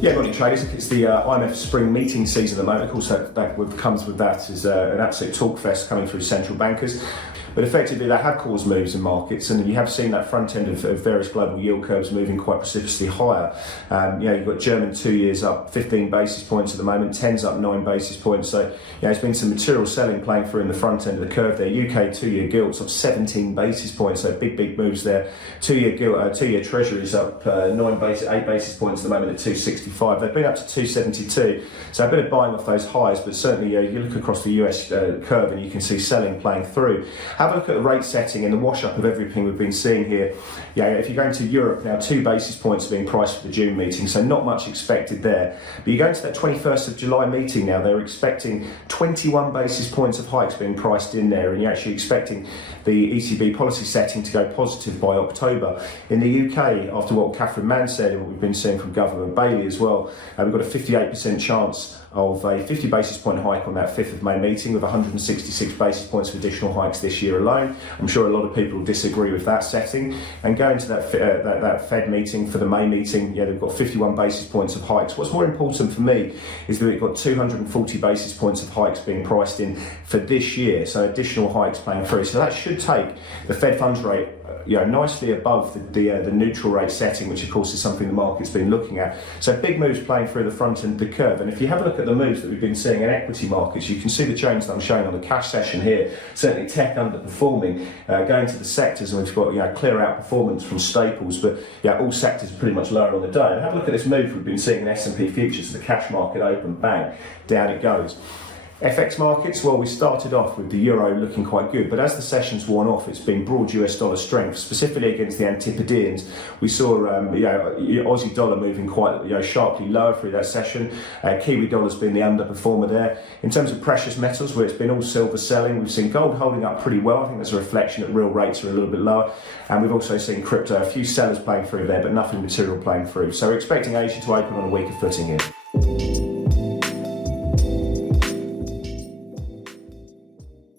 Yeah, morning traders. It's the IMF spring meeting season at the moment. Of course, what comes with that is an absolute talk fest coming through central bankers. But effectively, they have caused moves in markets, and you have seen that front end of various global yield curves moving quite precipitously higher. You've got German 2 years up 15 basis points at the moment, 10's up 9 basis points. So, there's been some material selling playing through in the front end of the curve there. UK 2-year gilts up 17 basis points, so big moves there. 2-year Treasuries up 8 basis points at the moment at 265. They've been up to 272, so a bit of buying off those highs, but certainly you look across the US curve and you can see selling playing through. Have a look at the rate setting and the wash up of everything we've been seeing here. If you're going to Europe now, 2 basis points are being priced for the June meeting, so not much expected there. But you're going to that 21st of July meeting now, they're expecting 21 basis points of hikes being priced in there, and you're actually expecting the ECB policy setting to go positive by October. In the UK, after what Catherine Mann said and what we've been seeing from Governor Bailey as well, we've got a 58% chance of a 50 basis point hike on that 5th of May meeting, with 166 basis points of additional hikes this year alone. I'm sure a lot of people disagree with that setting. And going to that Fed meeting for the May meeting, they've got 51 basis points of hikes. What's more important for me is that we've got 240 basis points of hikes being priced in for this year, so additional hikes playing through. So that should take the Fed funds rate nicely above the neutral rate setting, which of course is something the market's been looking at. So big moves playing through the front end of the curve. And if you have a look at the moves that we've been seeing in equity markets, you can see the change that I'm showing on the cash session here. Certainly tech underperforming, going to the sectors, and we've got clear outperformance from staples, but all sectors are pretty much lower on the day. And have a look at this move we've been seeing in S&P futures. The cash market open, bang, down it goes. FX markets, well, we started off with the euro looking quite good, but as the session's worn off, it's been broad US dollar strength, specifically against the Antipodeans. We saw Aussie dollar moving quite sharply lower through that session. Kiwi dollar's been the underperformer there. In terms of precious metals, where it's been all silver selling, we've seen gold holding up pretty well. I think that's a reflection that real rates are a little bit lower. And we've also seen crypto, a few sellers playing through there, but nothing material playing through. So we're expecting Asia to open on a weaker footing here.